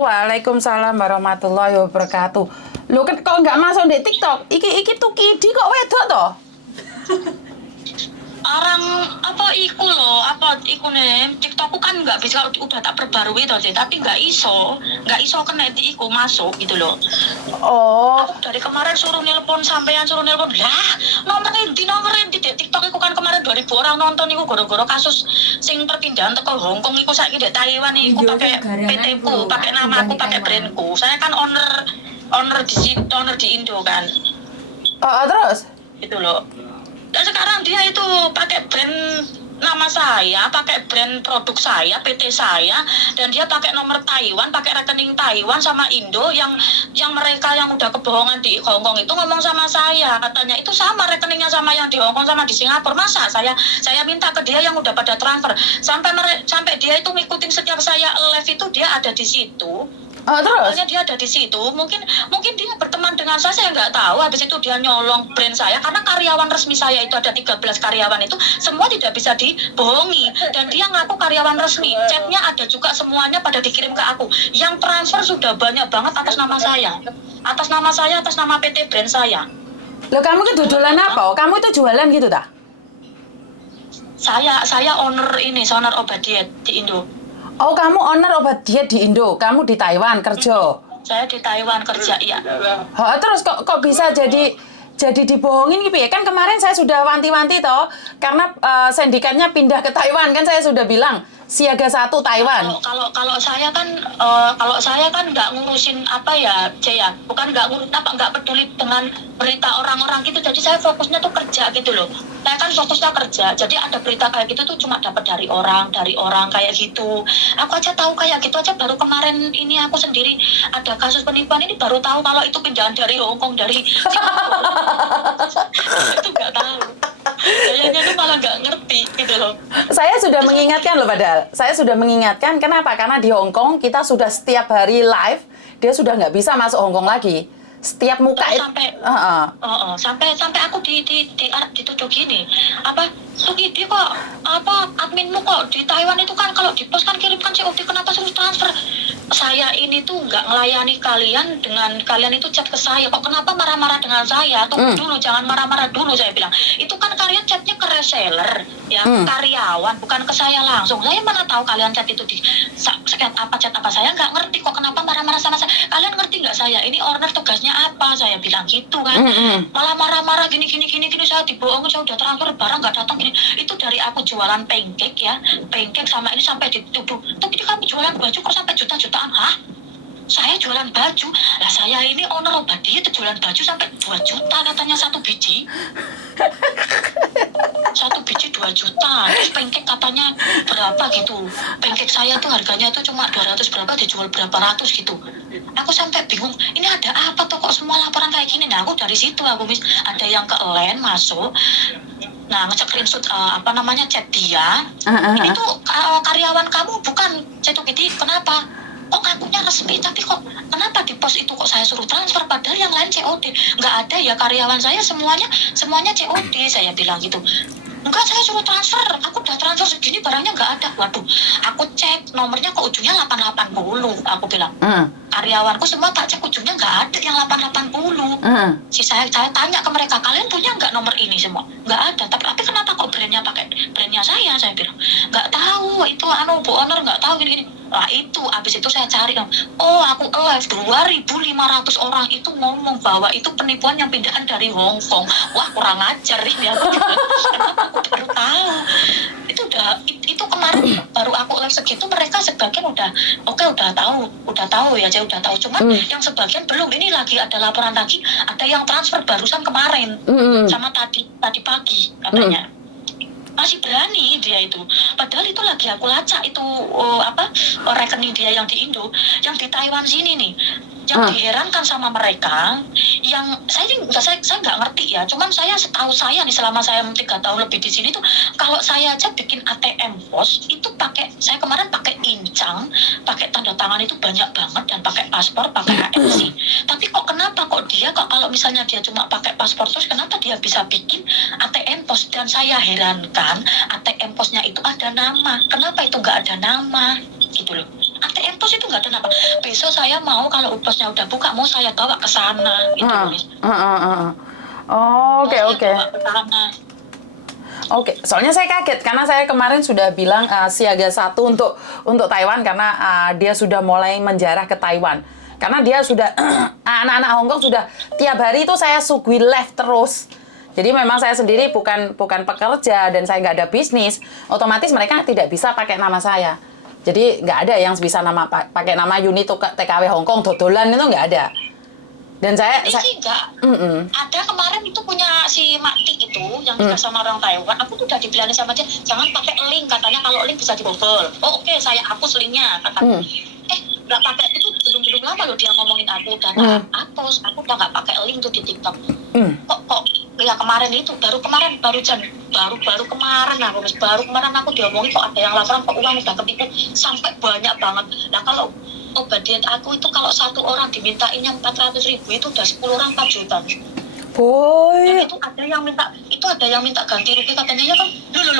Waalaikumsalam warahmatullahi wabarakatuh. Lo kan kok nggak masuk di TikTok? Iki tuh Kidi kok wedok toh? Orang apa iku loh, apa iku nih TikTokku kan nggak bisa udah tak perbarui toh sih, tapi nggak iso kena di iku masuk gitu loh. Oh, Aku dari kemarin suruh nelpon lah nomor di TikTok iku kan kemarin 2000 orang nonton iku goro-goro kasus sing perpindahan teko Hong Kong iku saiki di Taiwan iku pakai PT ku, pakai nama aku, pakai brandku. Saya kan owner di Indo kan terus? gitu loh. Dan sekarang dia itu pakai brand nama saya, pakai brand produk saya, PT saya, dan dia pakai nomor Taiwan, pakai rekening Taiwan sama Indo yang mereka yang udah kebohongan di Hong Kong itu ngomong sama saya, katanya itu sama rekeningnya sama yang di Hong Kong sama di Singapura. Masa saya minta ke dia yang udah pada transfer, sampai dia itu ngikutin setiap saya live itu dia ada di situ. Terus? Awalnya dia ada di situ, mungkin dia berteman dengan saya nggak tahu. Habis itu dia nyolong brand saya karena karyawan resmi saya itu ada 13 karyawan itu semua tidak bisa dibohongi, dan dia ngaku karyawan resmi. Chatnya ada juga, semuanya pada dikirim ke aku. Yang transfer sudah banyak banget atas nama saya, atas nama PT brand saya. Lo kamu ke dodolan apa? Kamu itu jualan gitu dah? Saya owner obat diet di Indo. Oh, kamu owner obat diet di Indo, kamu di Taiwan kerja. Saya di Taiwan kerja, iya. Terus kok bisa jadi dibohongin gitu ya? Kan kemarin saya sudah wanti-wanti toh, karena sindikatnya pindah ke Taiwan, kan saya sudah bilang siaga 1 Taiwan. Kalau saya kan nggak ngurusin apa ya, Jaya, bukan nggak peduli dengan berita orang-orang gitu. Jadi saya fokusnya tuh kerja gitu loh. Saya kan fokusnya kerja. Jadi ada berita kayak gitu tuh cuma dapat dari orang kayak gitu. Aku aja tahu kayak gitu aja baru kemarin ini, aku sendiri ada kasus penipuan ini baru tahu kalau itu pindahan dari Hong Kong, dari itu nggak tahu. Kayaknya tuh malah nggak ngerti gitu loh. Saya sudah mengingatkan loh, padahal saya sudah mengingatkan. Kenapa? Karena di Hong Kong kita sudah setiap hari live, dia sudah nggak bisa masuk Hong Kong lagi. Setiap muka itu sampai aku dituduh gini, apa tuh dia kok apa adminmu kok di Taiwan itu kan kalau di pos kan kirimkan COD, kenapa suruh transfer? Saya ini tuh nggak melayani kalian dengan kalian itu chat ke saya, kok kenapa marah-marah dengan saya? Tunggu dulu, jangan marah-marah dulu, saya bilang. Itu kan kalian chatnya ke reseller ya, karyawan, bukan ke saya langsung. Saya mana tahu kalian chat itu di chat apa saya nggak ngerti kok kenapa marah-marah sama saya. Kalian ngerti nggak saya ini owner, tugasnya apa? Saya bilang gitu kan. Malah marah-marah gini, saya dibohongin, saya udah transfer barang nggak datang gini. Itu dari aku jualan pancake ya, pancake sama ini sampai dituduh, tapi kamu jualan baju kok sampai juta-jutaan? Hah? Saya jualan baju lah, saya ini owner obat diet, jualan baju sampai 2 juta katanya satu biji. 2 juta. Terus pancake katanya berapa gitu. Pancake saya tuh harganya tuh cuma 200 berapa, dijual berapa ratus gitu. Aku sampai bingung, ini ada apa tuh kok semua laporan kayak gini. Nah, aku dari situ ada yang ke LAN masuk. Nah, nge-screenshot chat dia. Ini tuh karyawan kamu bukan, saya tuh gitu, kenapa? Kok ngakunya resmi, tapi kok kenapa di pos itu kok saya suruh transfer padahal yang lain COD? Nggak ada ya, karyawan saya semuanya COD, saya bilang gitu. Enggak, saya suruh transfer, aku udah transfer segini barangnya nggak ada. Waduh, aku cek nomornya ke ujungnya 880, aku bilang. Karyawanku semua tak cek ujungnya nggak ada yang 880. Saya tanya ke mereka, kalian punya nggak nomor ini semua? Nggak ada, tapi kenapa kok brandnya pakai brandnya saya bilang. Nggak tahu, itu Bu owner nggak tahu gini-gini. Nah itu, abis itu saya cari, aku live 2.500 orang itu ngomong bahwa itu penipuan yang pindahan dari Hong Kong. Wah, kurang ajar ini, aku baru tahu. Itu kemarin baru aku live segitu, mereka sebagian udah tahu ya, saya udah tahu. Cuman yang sebagian belum. Ini lagi ada laporan lagi, ada yang transfer barusan kemarin sama tadi pagi katanya. Masih berani dia itu, padahal itu lagi aku lacak itu rekening dia yang di Indo, yang di Taiwan sini nih. Yang diherankan sama mereka, yang saya nggak ngerti ya, cuman setahu saya nih selama saya 3 tahun lebih di sini tuh, kalau saya aja bikin ATM pos itu saya kemarin pakai incang, pakai tanda tangan itu banyak banget, dan pakai paspor, pakai AMC. Tapi kenapa dia kalau misalnya dia cuma pakai paspor terus, kenapa dia bisa bikin ATM pos? Dan saya herankan, ATM posnya itu ada nama, kenapa itu nggak ada nama gitu loh. ATM pos terus itu nggak ada apa. Besok saya mau kalau bosnya udah buka mau saya bawa ke sana gitu, Miss. Oh, Mau saya oke. bawa ke sana. Oke, soalnya saya kaget karena saya kemarin sudah bilang siaga 1 untuk Taiwan karena dia sudah mulai menjarah ke Taiwan. Karena dia sudah anak-anak Hong Kong sudah tiap hari itu saya suguhi live terus. Jadi memang saya sendiri bukan pekerja dan saya nggak ada bisnis, otomatis mereka tidak bisa pakai nama saya. Jadi nggak ada yang bisa pakai nama unit TKW Hong Kong dodolan itu nggak ada. Dan Ini sih enggak. Mm-mm. Ada kemarin itu punya si Makti itu yang nikah sama orang Taiwan. Aku tuh udah dibilangin sama dia, jangan pakai link, katanya kalau link bisa dibobol. Oh, oke, saya hapus linknya, katanya. Nggak pakai itu belum lama loh dia ngomongin aku udah tak hapus. Aku udah nggak pakai link tuh di TikTok. Kok ya kemarin itu baru kemarin aku diomongin kok ada yang laporan kok uang udah ketipu sampai banyak banget. Nah kalau obat diet aku itu kalau satu orang dimintainnya 400.000 itu udah 10 orang 4 juta. Boy. Dan itu ada yang minta ganti rugi katanya ya kan.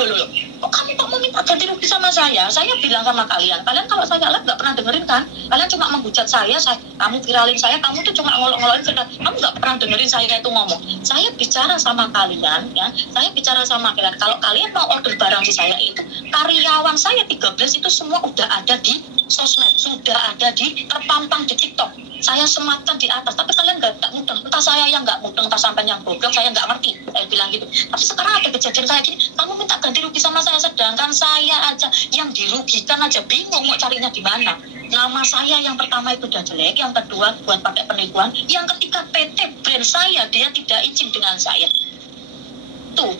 Loh. Kok kamu mau minta ganti rugi sama saya? Saya bilang sama kalian kalau saya live nggak pernah dengerin kan? Kalian cuma menghujat saya, kamu viralin saya, kamu tuh cuma ngolok-ngolokin saya. Kamu nggak pernah dengerin saya itu ngomong. Saya bicara sama kalian ya, kalau kalian mau order barang di saya itu karyawan saya 13 itu semua udah ada di sosmed, sudah ada terpampang di TikTok. Saya sematkan di atas, tapi kalian nggak mudeng. Entah saya yang nggak mudeng, entah sampai yang goblok, saya nggak ngerti. Saya bilang gitu. Tapi sekarang ada kejadian kayak gini, kamu minta ganti rugi sama saya, sedangkan saya aja yang dirugikan aja bingung mau carinya di mana. Nama saya yang pertama itu udah jelek, yang kedua buat pakai penipuan, yang ketiga PT brand saya dia tidak izin dengan saya. Tuh.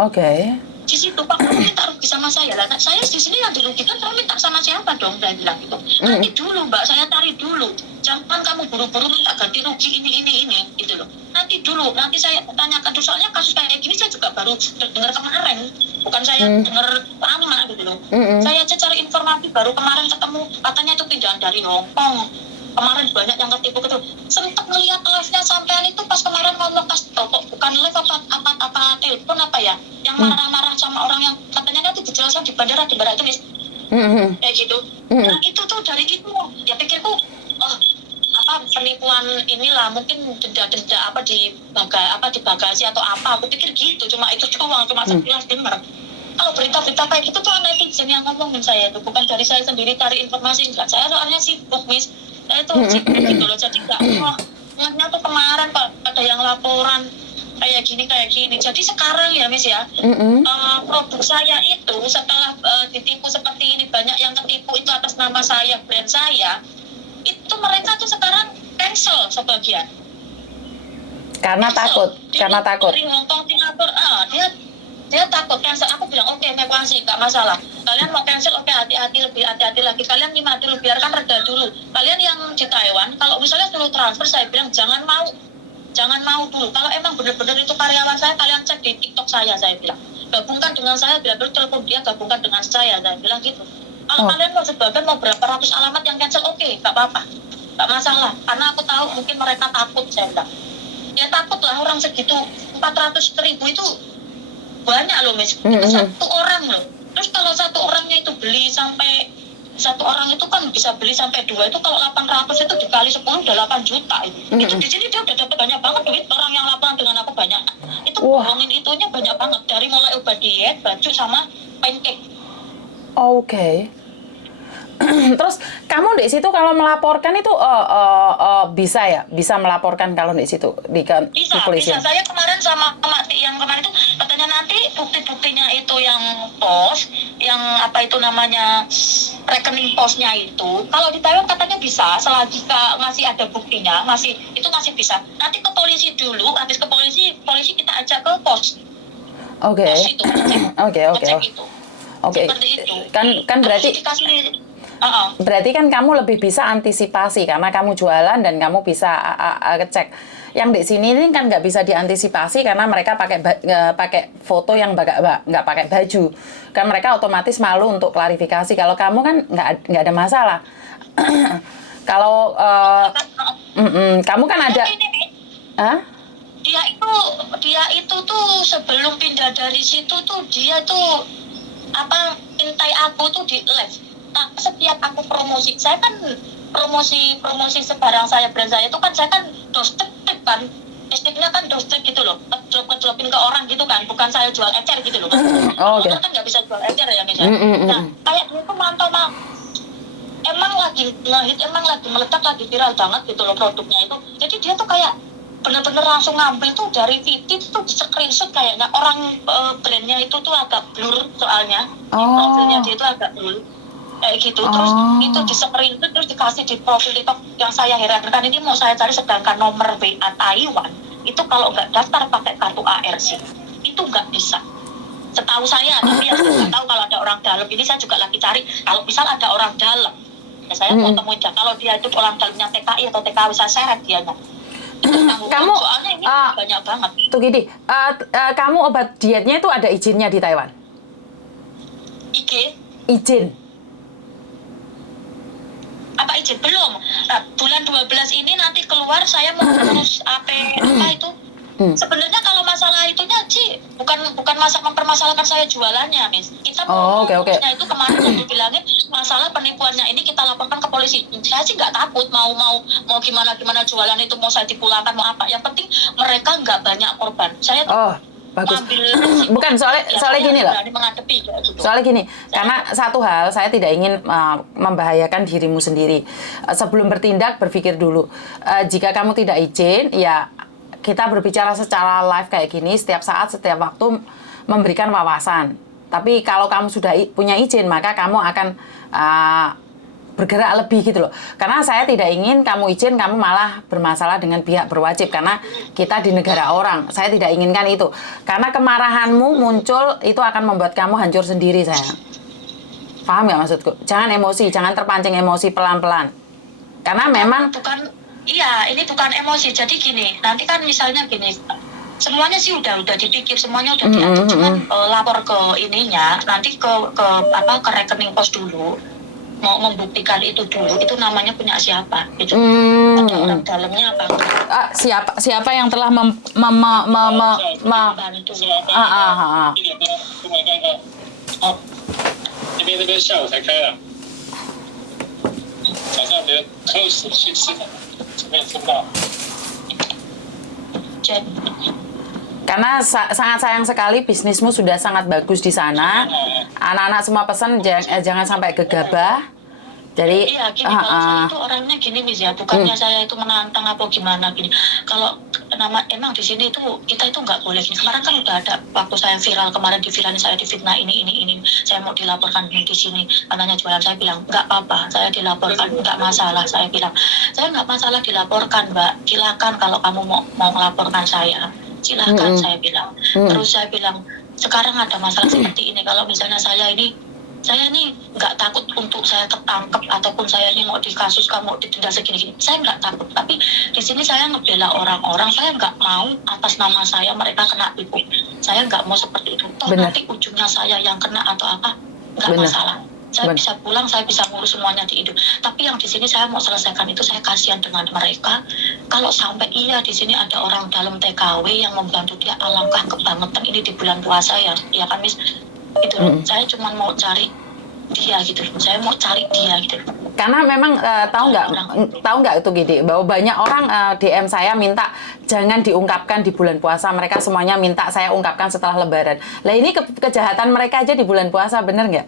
Oke. Di situ Pak, kamu minta rugi sama saya lah. Saya di sini yang dirugikan, kamu minta sama siapa dong? Saya bilang gitu. Nanti dulu Mbak, saya cari dulu. Jangan kamu buru-buru minta ganti rugi ini gitu loh. Nanti dulu, nanti saya tanyakan tuh, soalnya kasus kayak gini saya juga baru dengar kemarin. Bukan saya dengar lama gitu loh. Saya aja cari informasi baru kemarin ketemu, katanya itu pindahan dari Hong Kong. Kemarin banyak yang ketipu gitu. Sempat ngeliat live-nya sampean itu pas kemarin ngomong kok bukan live apa telepon apa ya? Yang marah-marah sama orang yang katanya nanti dijelaskan di bandara itu Miss. Kayak gitu. Nah itu tuh dari itu ya pikirku penipuan inilah mungkin denda apa di bagasi atau apa. Aku pikir gitu, cuma itu doang, cuma sekilas dengar. Kalau berita-berita kayak gitu tuh netizen yang ngomongin saya itu, bukan dari saya sendiri cari informasi, enggak. Saya soalnya sibuk Miss. Saya tuh sibuk gitu loh, jadi enggak ingatnya tuh kemarin Pak ada yang laporan kayak gini. Jadi sekarang ya Miss ya, produk saya itu setelah ditipu seperti ini, banyak yang ketipu itu atas nama saya, brand saya, itu mereka tuh sekarang cancel sebagian. Karena takut. Dari Hong Kong, Singapura, dia takut cancel. Aku bilang oke, mekuansi, nggak masalah. Kalian mau cancel, oke, lebih hati-hati lagi. Kalian lima dulu, biarkan reda dulu. Kalian yang di Taiwan, kalau misalnya dulu transfer, saya bilang jangan mau dulu. Kalau emang benar-benar itu karyawan saya, kalian cek di TikTok saya bilang. Gabungkan dengan saya, bila perlu telepon dia, gabungkan dengan saya bilang gitu. Kalau kalian mau sebagian mau berapa ratus alamat yang cancel, oke, nggak apa-apa. Nggak masalah, karena aku tahu mungkin mereka takut, saya bilang. Ya takut lah orang segitu, 400.000 itu banyak loh Miss, satu orang loh. Terus kalau satu orangnya itu beli sampai, satu orang itu kan bisa beli sampai 2, itu kalau 800 itu dikali 10 udah 8 juta itu di sini dia udah dapat banyak banget duit. Orang yang laporan dengan aku banyak, itu bohongin itunya banyak banget, dari mulai obat diet, baju sama pancake. Oke. Terus kamu di situ kalau melaporkan itu bisa melaporkan kalau di situ di polisi. Bisa. Saya kemarin sama Makti yang kemarin itu katanya nanti bukti-buktinya itu yang pos, yang apa itu namanya rekening posnya itu. Kalau di Taiwan katanya bisa, selagi masih ada buktinya, masih bisa. Nanti ke polisi dulu, habis ke polisi kita ajak ke pos. Oke. Oke. Seperti itu. Kan berarti berarti kan kamu lebih bisa antisipasi karena kamu jualan dan kamu bisa cek. Yang di sini ini kan nggak bisa diantisipasi karena mereka pakai foto yang nggak pakai baju. Kan mereka otomatis malu untuk klarifikasi. Kalau kamu kan nggak ada masalah. Kalau kamu kan ada. Dia itu tuh sebelum pindah dari situ tuh dia tuh intai aku tuh di live. Nah, setiap aku promosi, saya kan promosi sebarang saya, brand saya itu kan saya kan doorstep kan, istilahnya kan doorstep gitu loh, ngedropin ke orang gitu kan, bukan saya jual ecer gitu loh kan. Oh, oke. Orang kan nggak bisa jual ecer ya misalnya. Nah, kayak gitu mantau emang lagi ngehit, emang lagi meledak, lagi viral banget gitu loh produknya itu. Jadi dia tuh kayak bener-bener langsung ngambil tuh dari titik tuh di screenshot kayaknya orang brandnya itu tuh agak blur soalnya profilnya dia itu agak blur kayak gitu. Terus itu di screenshot terus dikasih di profil TikTok. Yang saya herankan ini mau saya cari, sedangkan nomor WA Taiwan itu kalau nggak daftar pakai kartu ARC itu nggak bisa, setahu saya. Tapi ya saya nggak tahu kalau ada orang dalam, ini saya juga lagi cari. Kalau misal ada orang dalam ya saya mau temuin dia. Kalau dia itu orang dalamnya TKI atau TKW, saya seret dia. Kamu soalnya ini banyak banget. Tuh gini, kamu obat dietnya itu ada izinnya di Taiwan? Izin? Apa izin? Belum. Nah, bulan 12 ini nanti keluar, saya mau ngurus apa itu. Sebenarnya kalau masalah itunya sih bukan mempermasalahkan saya jualannya, Miss. Kita mau ngurusnya itu kemarin waktu bilangin masalah penipuannya ini kita laporkan ke polisi. Saya sih nggak takut mau gimana jualan itu, mau saya dipulangkan mau apa. Yang penting mereka nggak banyak korban. Saya bagus. Bukan soalnya gini loh. Soalnya gini, karena satu hal saya tidak ingin membahayakan dirimu sendiri. Sebelum bertindak berpikir dulu. Jika kamu tidak izin, ya kita berbicara secara live kayak gini setiap saat, setiap waktu memberikan wawasan. Tapi kalau kamu sudah punya izin, maka kamu akan bergerak lebih gitu loh. Karena saya tidak ingin kamu izin, kamu malah bermasalah dengan pihak berwajib. Karena kita di negara orang, saya tidak inginkan itu. Karena kemarahanmu muncul, itu akan membuat kamu hancur sendiri, sayang. Paham nggak maksudku? Jangan emosi, jangan terpancing emosi, pelan-pelan. Karena memang... Iya, ini bukan emosi. Jadi gini, nanti kan misalnya gini, semuanya sih udah dipikir, semuanya udah diatur. Cuman lapor ke ininya, nanti ke rekening pos dulu, mau membuktikan itu dulu. Itu namanya punya siapa? Gitu. Ada orang dalamnya apa? Siapa yang telah bantu? 这边下午才开了，早上的 close 去吃的，这边吃不到。 Karena sangat sayang sekali bisnismu sudah sangat bagus di sana. Anak-anak semua pesan jangan sampai gegabah. Jadi iya gini, kalau saya itu orangnya gini, Miss ya, bukannya saya itu menantang apa gimana gini. Kalau emang di sini itu kita itu nggak boleh gini. Kemarin kan udah ada waktu saya viral, kemarin saya difitnah ini, saya mau dilaporkan di sini, katanya jualan. Saya bilang nggak apa-apa, saya dilaporkan, nggak masalah. Saya bilang saya nggak masalah dilaporkan, Mbak. Silakan kalau kamu mau melaporkan saya, silakan. Saya bilang. Terus saya bilang sekarang ada masalah seperti ini. Kalau misalnya saya ini nggak takut untuk saya tertangkap ataupun saya ini mau dikasus, kamu didenda segini-gini, saya nggak takut. Tapi di sini saya ngebela orang-orang, saya nggak mau atas nama saya mereka kena tipu. Saya nggak mau seperti itu. Toh nanti ujungnya saya yang kena atau apa, nggak masalah. Saya bisa pulang, saya bisa ngurus semuanya di Indo. Tapi yang di sini saya mau selesaikan itu, saya kasihan dengan mereka. Kalau sampai di sini ada orang dalam TKW yang membantu dia, alangkah kebangetan ini di bulan puasa ya kan, Miss? Itu saya cuma mau cari dia gitu, saya mau cari dia gitu. Karena memang tahu nggak itu Gede, bahwa banyak orang DM saya minta jangan diungkapkan di bulan puasa. Mereka semuanya minta saya ungkapkan setelah Lebaran. Lah ini kejahatan mereka aja di bulan puasa, bener nggak?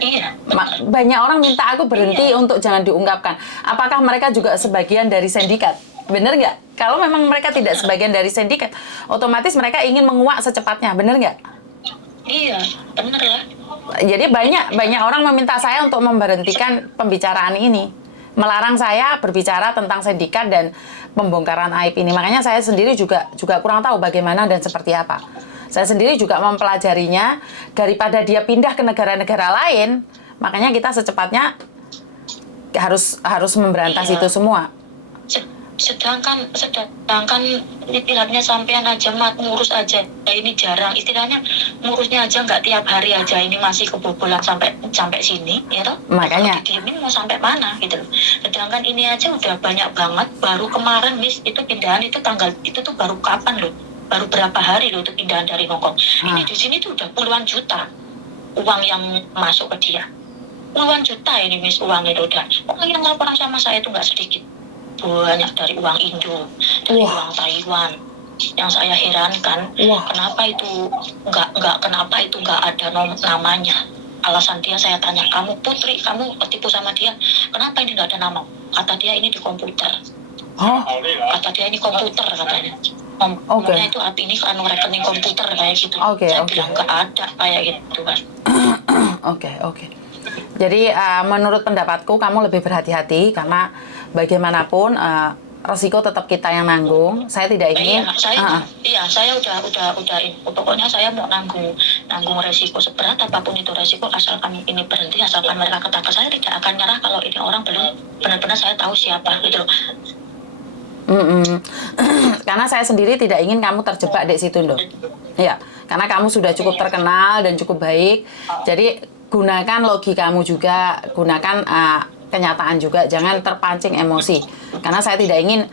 Iya. Banyak orang minta aku berhenti untuk jangan diungkapkan. Apakah mereka juga sebagian dari sindikat? Bener nggak? Kalau memang mereka tidak sebagian dari sindikat, otomatis mereka ingin menguak secepatnya, bener nggak? Iya, bener lah. Jadi banyak orang meminta saya untuk memberhentikan pembicaraan ini, melarang saya berbicara tentang sindikat dan pembongkaran aib ini. Makanya saya sendiri juga kurang tahu bagaimana dan seperti apa. Saya sendiri juga mempelajarinya. Daripada dia pindah ke negara-negara lain, makanya kita secepatnya harus memberantas itu semua. Sedangkan istilahnya sampean aja ngurus aja ini jarang, istilahnya ngurusnya aja nggak tiap hari aja, ini masih kebobolan sampai sini ya toh. Makanya didiemin mau sampai mana gitu. Sedangkan ini aja udah banyak banget. Baru kemarin, Miss, itu pindahan itu tanggal itu tuh baru kapan loh, baru berapa hari loh itu pindahan dari Hongkong. Ini di sini tuh udah puluhan juta uang yang masuk ke dia. puluhan juta ini Miss uang itu udah. Orang yang laporan sama saya itu nggak sedikit, banyak dari uang Indo, dari Wah. uang Taiwan. Yang saya herankan, Wah. kenapa itu nggak ada namanya. Alasan dia, saya tanya, kamu Putri, kamu ketipu sama dia, kenapa ini nggak ada nama? Kata dia ini di komputer. Hah? Kata dia ini komputer katanya. Oke. Itu ini kan rekening komputer kayak gitu. Oke, Saya oke. bilang nggak ada kayak gitu kan. Oke. Jadi menurut pendapatku kamu lebih berhati-hati karena bagaimanapun resiko tetap kita yang nanggung. Saya tidak ingin. Saya udah pokoknya saya mau nanggung resiko seberat apapun itu resiko, asalkan ini berhenti, asalkan mereka ketangkap, saya tidak akan nyerah kalau ini orang belum benar-benar saya tahu siapa gitu. Karena saya sendiri tidak ingin kamu terjebak di situ, Ndo. Ya, karena kamu sudah cukup terkenal dan cukup baik. Jadi gunakan logikamu juga, gunakan kenyataan juga, jangan terpancing emosi. Karena saya tidak ingin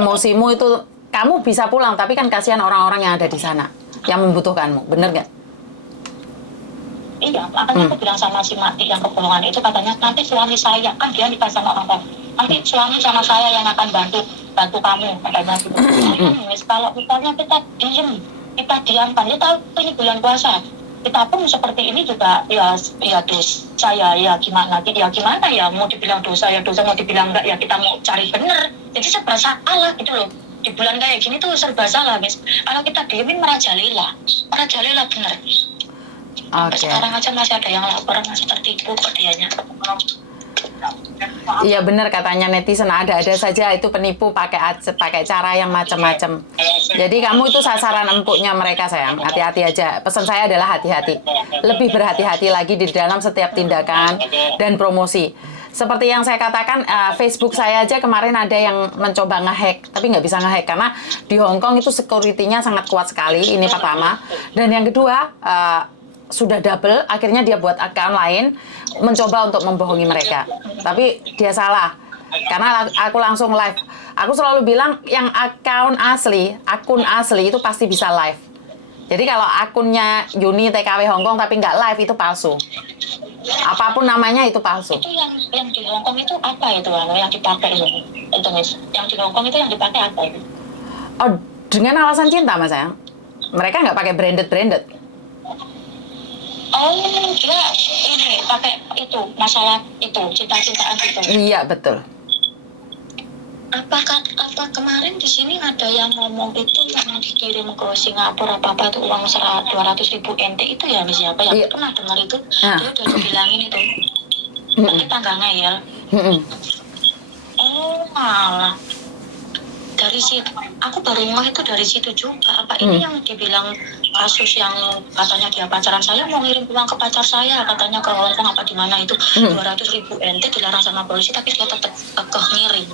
emosimu itu, kamu bisa pulang, tapi kan kasihan orang-orang yang ada di sana, yang membutuhkanmu, bener nggak? Iya, makanya aku bilang sama si Mati yang kebohongan itu, katanya nanti suami saya, kan dia nikah sama orang tua, nanti suami sama saya yang akan bantu kamu, katanya gitu. Kalau misalnya kita diamkan, kita tahu ini bulan puasa, kita pun seperti ini juga ya dosa ya gimana ya, mau dibilang dosa ya dosa, mau dibilang enggak ya kita mau cari bener, jadi serba salah gitu loh. Di bulan kayak gini tuh serba salah, Miss. Kalau kita diemin merajalela bener. Sampai sekarang aja masih ada yang lapor, masih tertipu kok dianya. Iya benar katanya netizen, ada saja itu penipu pakai cara yang macam-macam. Jadi kamu itu sasaran empuknya mereka, sayang. Hati-hati aja. Pesan saya adalah hati-hati. Lebih berhati-hati lagi di dalam setiap tindakan dan promosi. Seperti yang saya katakan, Facebook saya aja kemarin ada yang mencoba ngehack, tapi nggak bisa ngehack karena di Hong Kong itu security-nya sangat kuat sekali. Ini pertama. Dan yang kedua, sudah double, akhirnya dia buat account lain, mencoba untuk membohongi mereka. Tapi dia salah, karena aku langsung live. Aku selalu bilang yang akun asli itu pasti bisa live. Jadi kalau akunnya Yuni TKW Hong Kong tapi nggak live, itu palsu. Apapun namanya itu palsu. Itu yang di Hong Kong itu apa itu yang dipakai itu Miss? Yang di Hong Kong itu yang dipakai apa itu? Oh, dengan alasan cinta, Mas sayang. Mereka nggak pakai branded. Oh, dia ini pakai itu masalah itu cinta-cintaan itu. Iya betul. Apa kemarin di sini ada yang ngomong itu yang dikirim ke Singapura apa itu uang 200.000 NT itu ya Miss apa ya? Iya. Pernah dengar itu? Dia udah dibilangin itu. Tapi tangga ngeyel. Oh malah dari situ, aku baru ngeh itu dari situ juga. Apa ini yang dibilang kasus yang katanya dia pacaran saya mau ngirim uang ke pacar saya, katanya ke Hong Kong apa di mana itu 200.000 NT dilarang sama polisi tapi dia tetap ngirim.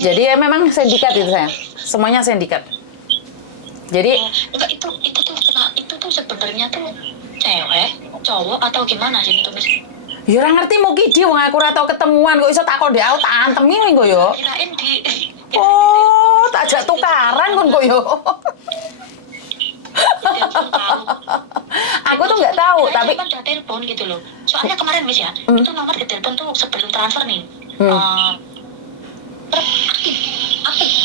Jadi ya memang sindikat itu sayang, semuanya sindikat. Jadi enggak itu tuh sebenarnya tuh cewek, cowok atau gimana sih itu Miss? ya ora ngerti mau kidi wong aku ora tau ketemuan kok iso takon dhek aku tak antemi kok yo. Kirain di Oh, tak jak tukaran kon kok yo. Aku tuh nggak tahu, tapi kan ada telepon gitu loh. Soalnya kemarin Miss ya, itu nomor di telepon tuh sebelum transfer nih.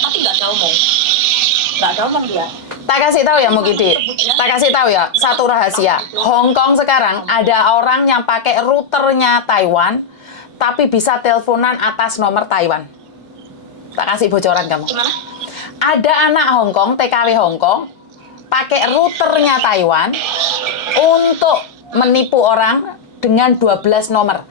Tapi nggak ada omong dia. tak kasih tahu ya Mukidi, tak kasih tahu ya satu rahasia. Hong Kong sekarang ada orang yang pakai routernya Taiwan, tapi bisa teleponan atas nomor Taiwan. Tak kasih bocoran kamu. Gimana? Ada anak Hong Kong, TKW Hong Kong, pakai routernya Taiwan untuk menipu orang dengan 12 nomor.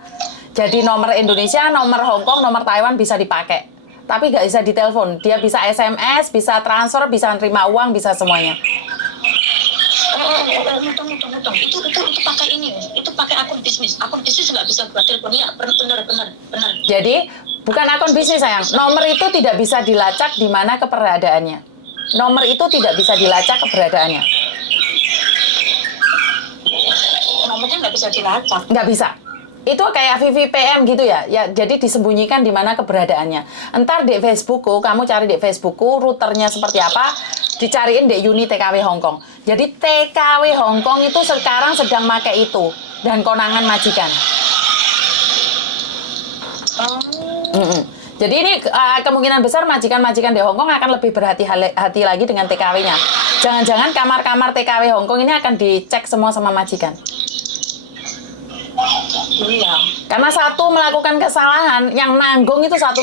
Jadi nomor Indonesia, nomor Hong Kong, nomor Taiwan bisa dipakai. Tapi nggak bisa ditelepon. Dia bisa SMS, bisa transfer, bisa terima uang, bisa semuanya. Untung. Itu pakai ini, itu pakai akun bisnis. Akun bisnis nggak bisa buat telepon. Ya, benar. Jadi, bukan akun bisnis, sayang. Nomor itu tidak bisa dilacak di mana keberadaannya. Nomor itu tidak bisa dilacak keberadaannya. Nomornya nggak bisa dilacak. Nggak bisa. Itu kayak VVPM gitu ya. Ya, jadi disembunyikan di mana keberadaannya. Entar di Facebookku, kamu cari di Facebookku routernya seperti apa, dicariin dek Yuni TKW Hongkong. Jadi TKW Hongkong itu sekarang sedang pakai itu dan konangan majikan. Mm-mm. Jadi ini kemungkinan besar majikan-majikan di Hongkong akan lebih berhati-hati lagi dengan TKW-nya. Jangan-jangan kamar-kamar TKW Hongkong ini akan dicek semua sama majikan. Iya. Karena satu melakukan kesalahan, yang nanggung itu satu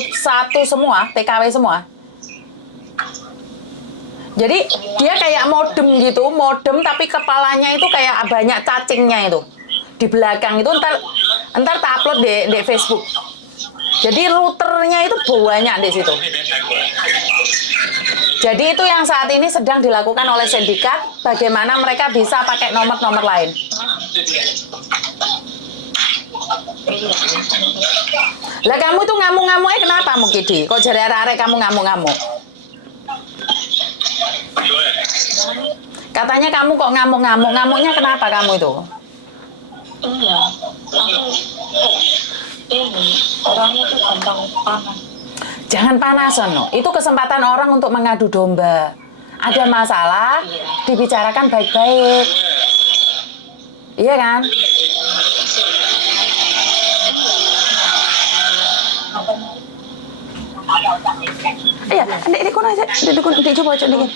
semua, TKW semua. Jadi dia kayak modem gitu, modem tapi kepalanya itu kayak banyak cacingnya itu. Di belakang itu ntar tak upload di Facebook. Jadi routernya itu banyak di situ. Jadi itu yang saat ini sedang dilakukan oleh sindikat, bagaimana mereka bisa pakai nomor-nomor lain. Lah kamu tuh ngamuk-ngamuknya kenapa Mukidi? Kok jadi arek-arek kamu ngamuk-ngamuk? Katanya kamu kok ngamuk-ngamuk, ngamuknya kenapa kamu itu? Iya, aku ini orangnya tuh gampang panas. Jangan panas, no. Itu kesempatan orang untuk mengadu domba. Ada masalah, dibicarakan baik-baik. Iya kan? Iya, ini kono aja, di coba dikit.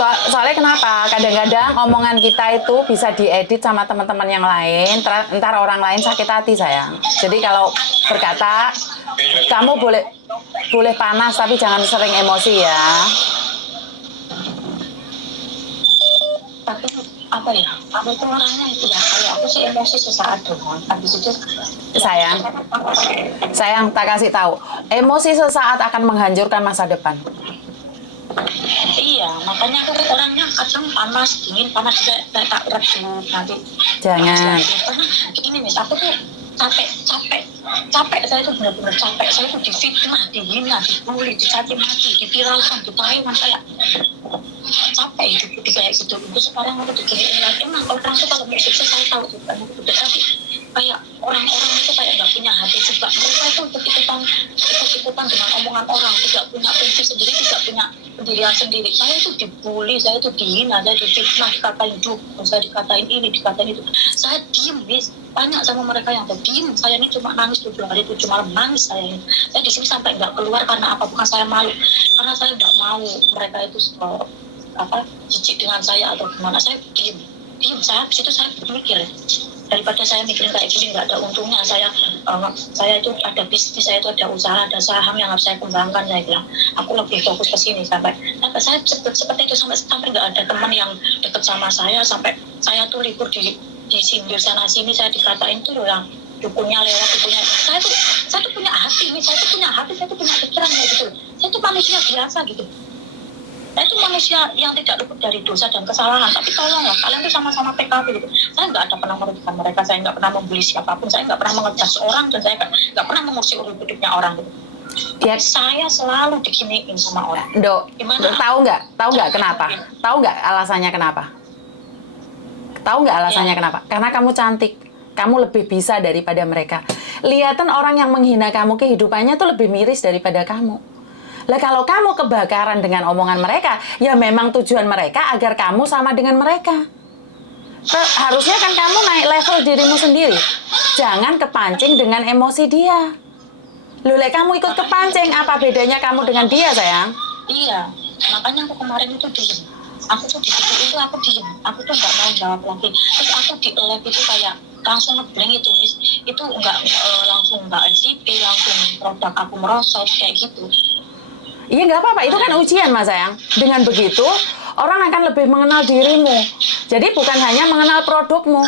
Soalnya kenapa? Kadang-kadang omongan kita itu bisa diedit sama teman-teman yang lain, ntar orang lain sakit hati sayang. Jadi kalau berkata, kamu boleh panas tapi jangan sering emosi ya. Tapi apa ya? Aku tuh orangnya itu ya, kalau aku sih emosi sesaat doang. Habis itu Sayang tak kasih tahu, emosi sesaat akan menghancurkan masa depan. iya, makanya aku tuh orangnya kadang panas, dingin, panas juga tak redup nanti. Jangan. Karena ini mis, aku tuh capek, saya tuh benar-benar capek, saya tuh difitnah, dihina, dibully, dicaci maki, diviralkan, di Taiwan kayak capek hidup kayak gitu. Terus sekarang aku tuh gini lagi, emang orang tuh kalau mau sukses saya tahu tuh kan, tapi kayak orang-orang itu kayak nggak punya hati juga. Mereka itu ikut-ikutan dengan omongan orang, tidak punya prinsip sendiri, tidak punya pendirian sendiri. Saya itu dibully, saya itu dihina, saya difitnah, dikatain dukun, saya dikatain ini, dikatain itu. Saya diem, bis. Banyak sama mereka yang diem. Saya ini cuma nangis 7 hari 7 malam, nangis saya ini. Saya di sini sampai nggak keluar karena apa? Bukan saya malu, karena saya nggak mau mereka itu jijik dengan saya atau gimana. Saya diem. Saya di situ saya berpikir, daripada saya mikirin kayak gini nggak ada untungnya. Saya itu ada bisnis, saya itu ada usaha, ada saham yang harus saya kembangkan. Saya bilang aku lebih fokus ke sini sampai saya seperti itu, sampai nggak ada teman yang deket sama saya, sampai saya tuh libur di sindir sana sini, saya dikatain tuh yang dukunnya lewat dukunnya. Saya tuh punya hati, saya tuh punya pikiran kayak gitu. Saya tuh manusia biasa gitu. Saya itu manusia yang tidak luput dari dosa dan kesalahan. Tapi tolonglah, kalian tuh sama-sama PKB gitu. Saya nggak ada pernah merugikan mereka, saya nggak pernah membuli siapapun, saya nggak pernah mengejas orang, dan saya nggak pernah mengusir hidupnya orang gitu. Ya, saya selalu diginiin sama orang. Dok, tahu nggak kenapa? Tahu nggak alasannya kenapa? Tahu nggak alasannya kenapa? Karena kamu cantik. Kamu lebih bisa daripada mereka. Lihatan orang yang menghina kamu, kehidupannya tuh lebih miris daripada kamu. Lah kalau kamu kebakaran dengan omongan mereka, ya memang tujuan mereka agar kamu sama dengan mereka. Harusnya kan kamu naik level dirimu sendiri. Jangan kepancing dengan emosi dia. Loh, kamu ikut kepancing, apa bedanya kamu dengan dia, sayang? Iya, makanya aku kemarin itu diem. Aku tuh di situ itu aku diem. Aku tuh nggak mau jawab lagi. Terus aku di live itu kayak langsung ngeblank itu, itu nggak langsung nggak SCP, langsung produk aku merosot kayak gitu. Iya nggak apa-apa, itu kan ujian mas sayang. Dengan begitu, orang akan lebih mengenal dirimu. Jadi bukan hanya mengenal produkmu,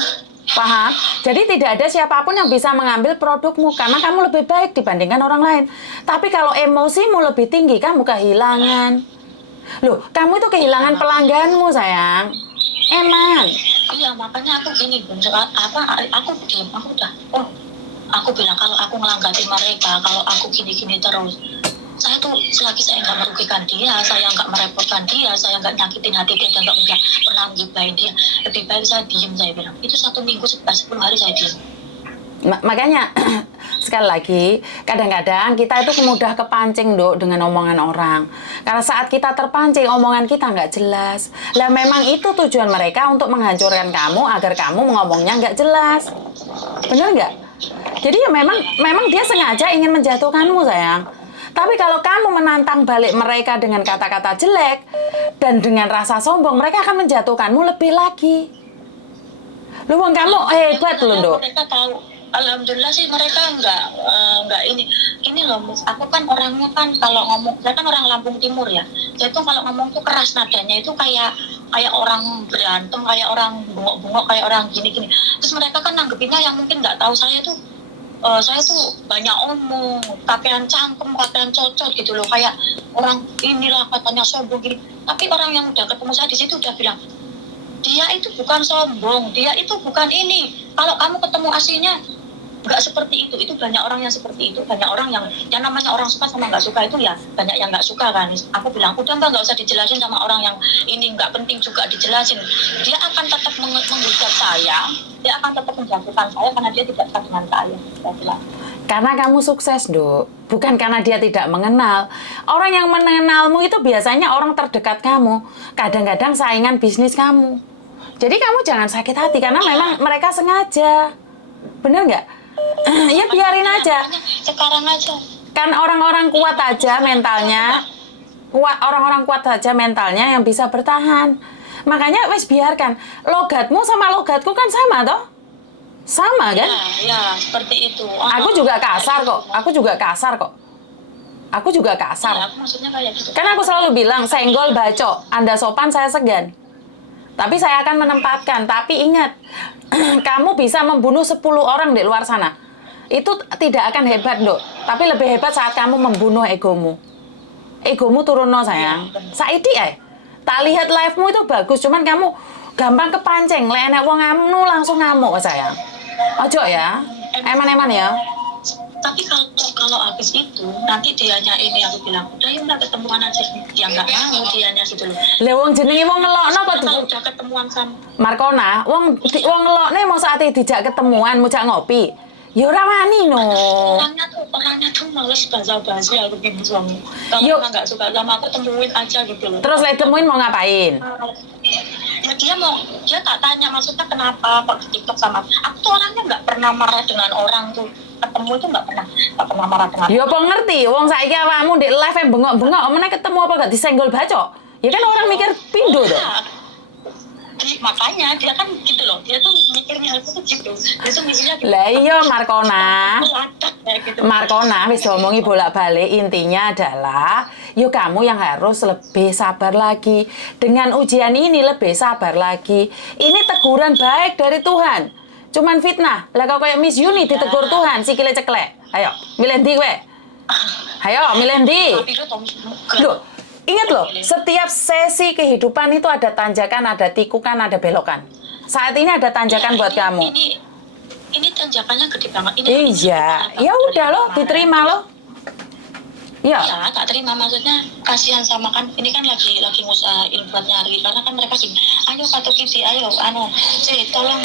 paham? Jadi tidak ada siapapun yang bisa mengambil produkmu, karena kamu lebih baik dibandingkan orang lain. Tapi kalau emosimu lebih tinggi, kamu kehilangan. Loh, kamu itu kehilangan pelangganmu sayang. Emang. Iya, makanya aku gini, aku diem, aku udah, aku bilang kalau aku ngelanggati mereka, kalau aku gini-gini terus, saya tuh selagi saya nggak merugikan dia, saya nggak merepotkan dia, saya nggak nyakitin hati dia, dan nggak pernah ngibahin dia, lebih baik saya diem, saya bilang. Itu 1 minggu, 10 hari saya diem. Makanya sekali lagi, kadang-kadang kita itu mudah kepancing, Dok, dengan omongan orang. Karena saat kita terpancing, omongan kita nggak jelas. Lah memang itu tujuan mereka untuk menghancurkan kamu agar kamu ngomongnya nggak jelas. Bener nggak? Jadi ya memang dia sengaja ingin menjatuhkanmu, sayang. Tapi kalau kamu menantang balik mereka dengan kata-kata jelek dan dengan rasa sombong, mereka akan menjatuhkanmu lebih lagi. Lu bang, kamu hebat loh, Dok. Mereka tahu. Alhamdulillah sih mereka nggak ini loh, Miss. Aku kan orangnya kan kalau ngomong, saya kan orang Lampung Timur ya. Saya tuh kalau ngomong tuh keras nadanya, itu kayak orang berantem, kayak orang bungok-bungok, kayak orang gini-gini. Terus mereka kan nanggepinnya yang mungkin nggak tahu saya tuh banyak omong, kakean cangkem, kakean cocot gitu loh, kayak orang inilah katanya sombong gini. Tapi orang yang udah ketemu saya di situ udah bilang, dia itu bukan sombong, dia itu bukan ini. Kalau kamu ketemu aslinya nggak seperti itu banyak orang yang seperti itu, banyak orang yang namanya orang suka sama nggak suka itu ya banyak yang nggak suka kan. Aku bilang udah Mbak, nggak usah dijelasin sama orang yang ini, nggak penting juga dijelasin. Dia akan tetap menghujat saya, dia akan tetap menjatuhkan saya karena dia tidak suka dengan saya bilang. Karena kamu sukses, Dok. Bukan karena dia tidak mengenal. Orang yang mengenalmu itu biasanya orang terdekat kamu. Kadang-kadang saingan bisnis kamu. Jadi kamu jangan sakit hati karena memang mereka sengaja. Bener nggak? Ya biarin aja. Sekarang aja. Kan orang-orang kuat aja mentalnya. Orang-orang kuat aja mentalnya yang bisa bertahan. Makanya wes biarkan. Logatmu sama logatku kan sama toh? Sama kan? Ya, seperti itu. Aku juga kasar kok. Aku juga kasar. Ya, aku maksudnya kayak gitu. Kan aku selalu bilang, senggol bacok. Anda sopan, saya segan. Tapi saya akan menempatkan. Tapi ingat, kamu bisa membunuh 10 orang di luar sana. Itu tidak akan hebat, Dok. Tapi lebih hebat saat kamu membunuh egomu. Egomu turun, no, sayang. Saiki, tak lihat live-mu itu bagus. Cuman kamu gampang kepancing. Lenek wong ngamuk langsung ngamuk, sayang. Ojo ya. Eman-eman ya. Tapi kalau habis itu nanti dianya ini, aku bilang udah ya udah ketemuan aja. Dia nggak mau, dianya gitu loh. Lah wong jenenge wong ngelokno kok Kalau udah ketemuan sama Markona, wong ngelokne mau saat dijak ketemuan, mau jak ngopi. Ya ora wani no. orangnya tuh males basa-basi, aku bingung suami. Kalau Yuk. emang nggak suka sama aku, temuin aja gitu loh. Terus lek temuin mau ngapain? Ya dia tak tanya maksudnya kenapa kok di TikTok sama aku tuh orangnya nggak pernah marah dengan orang tuh, ketemu itu nggak pernah marah dengan Ya apa ngerti, wong saiki awakmu ndek live bengok-bengok, meneh ketemu apa gak disenggol bacok? Ya kan orang mikir pindo to. Makanya dia kan gitu loh, dia tuh mikirnya aku tuh gitu, dia tuh mikirnya gitu. Lah iya Markona. Gitu. Markona wis omongi bolak-balik, intinya adalah yuk kamu yang harus lebih sabar lagi. Dengan ujian ini lebih sabar lagi. Ini teguran baik dari Tuhan. Cuman fitnah. Lah kau kayak Miss Yuni ditegur Tuhan, sikile ceklek. Ayo, milih ndi kowe? Ayo, milih ndi? Loh, ingat loh, setiap sesi kehidupan itu ada tanjakan, ada tikukan, ada belokan. Saat ini ada tanjakan buat kamu. Ini tanjakannya gede banget. Iya, ya udah loh, diterima loh. Iya. Ya, tak terima, maksudnya kasihan sama kan, ini kan lagi ngusahain buat nyari, karena kan mereka gini, ayo Kak Kisi, ayo, tolong